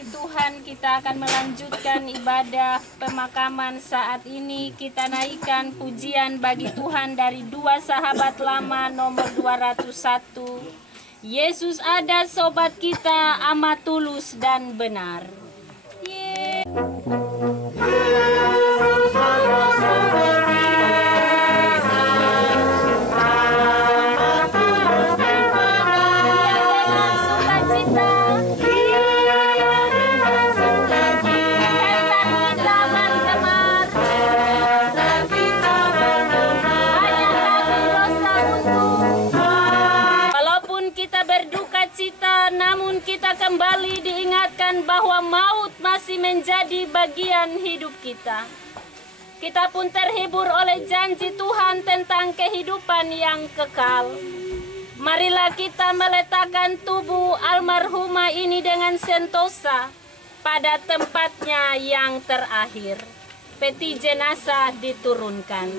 kasih Tuhan, kita akan melanjutkan ibadah pemakaman. Saat ini kita naikkan pujian bagi Tuhan dari 2 Sahabat Lama nomor 201. Yesus ada, sobat kita amat tulus dan benar. Namun kita kembali diingatkan bahwa maut masih menjadi bagian hidup kita. Kita pun terhibur oleh janji Tuhan tentang kehidupan yang kekal. Marilah kita meletakkan tubuh almarhumah ini dengan sentosa pada tempatnya yang terakhir. Peti jenazah diturunkan.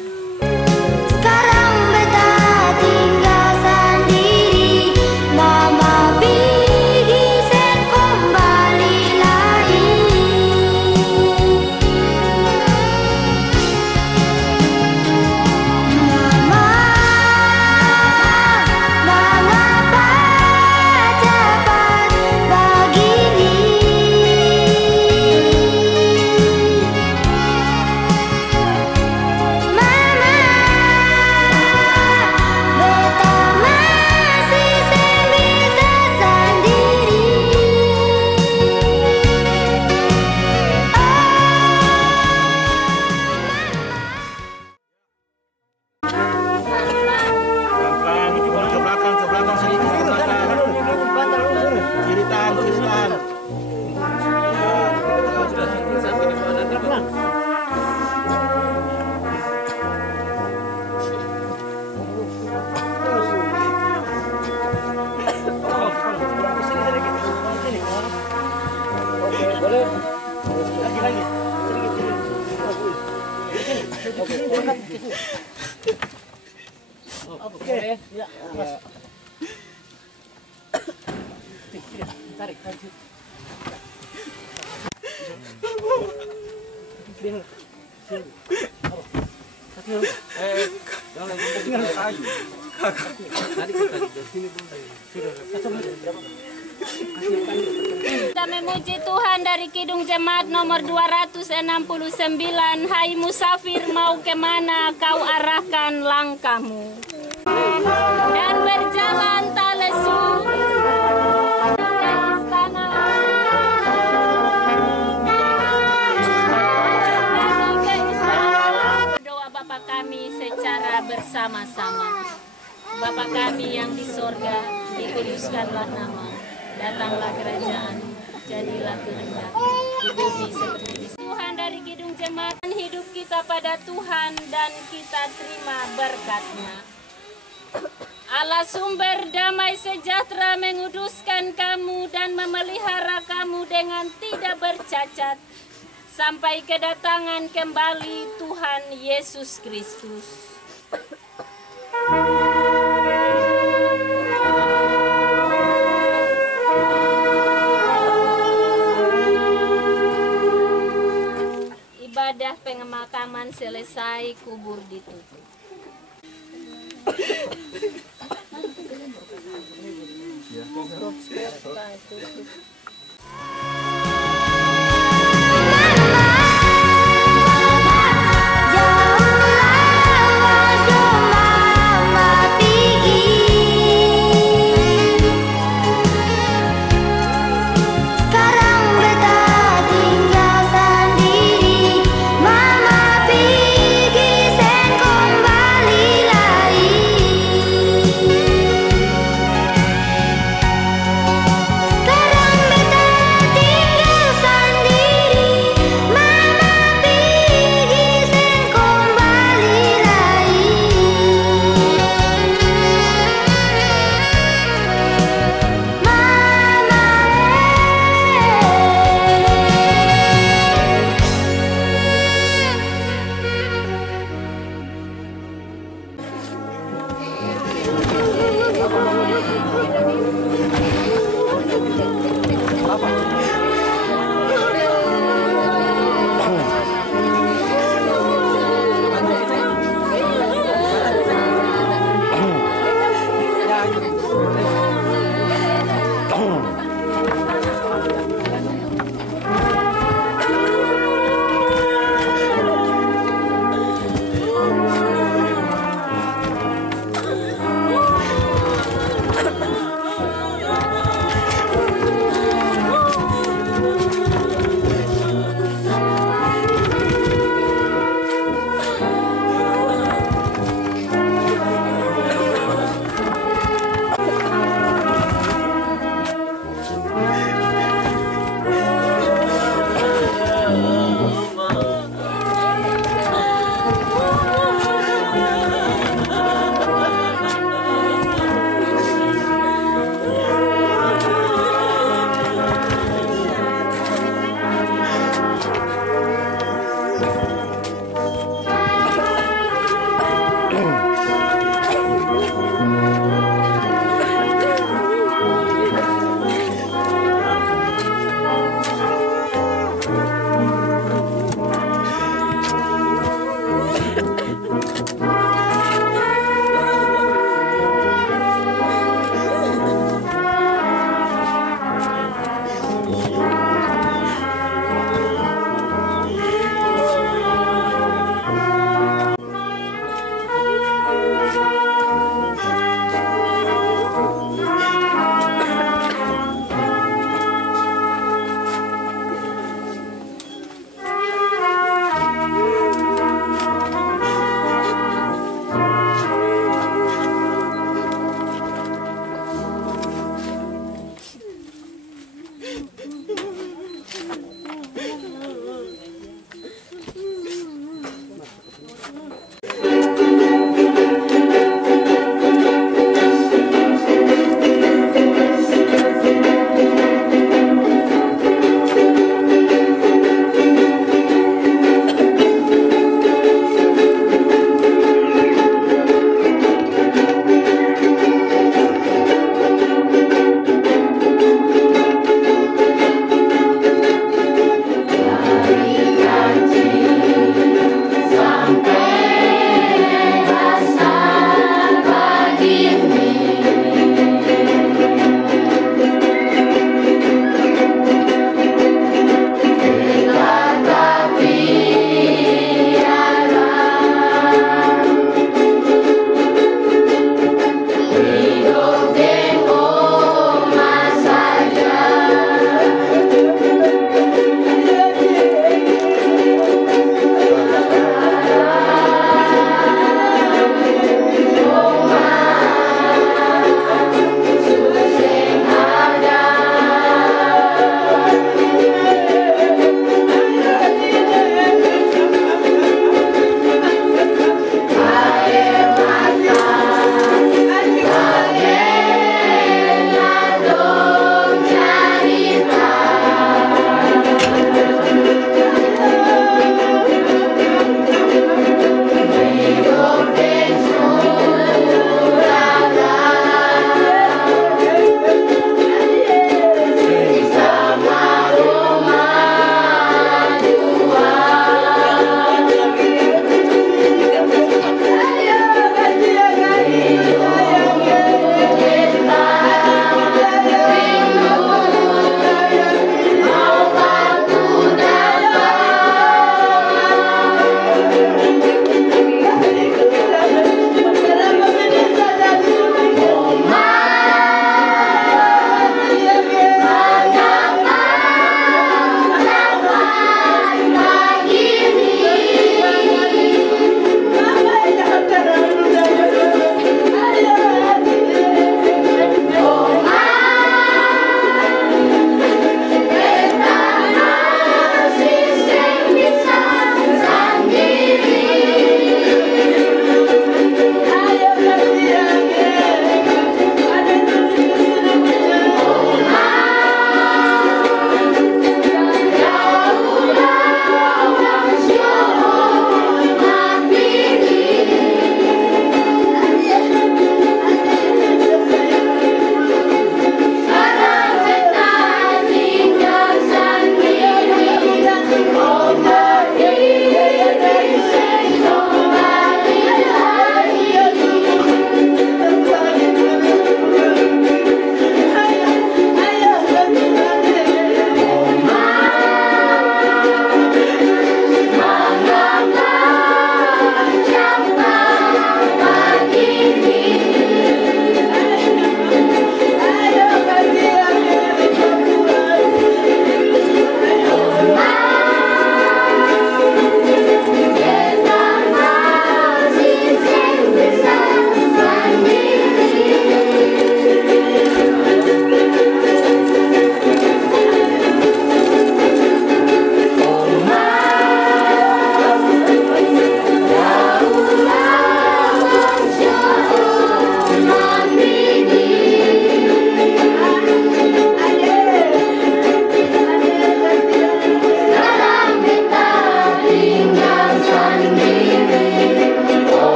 Sekarang beta tinggal sendiri, mama pergi sen kembali lagi. Mama, mengapa cepat begini? Kita memuji Tuhan dari Kidung Jemaat nomor 269. Hai musafir, mau kemana kau arahkan langkahmu? Dan berjalan tak lesu ke istana. Ke istana. Doa Bapa kami secara bersama-sama. Bapa kami yang di sorga, dikuduskanlah nama. Datanglah kerajaan, jadilah kehendak di bumi seperti di surga. Tuhan dari Kidung Jemaat, hidup kita pada Tuhan dan kita terima berkat-Nya. Allah sumber damai sejahtera menguduskan kamu dan memelihara kamu dengan tidak bercacat sampai kedatangan kembali Tuhan Yesus Kristus. Ibadah pemakaman selesai, kubur ditutup. Ya.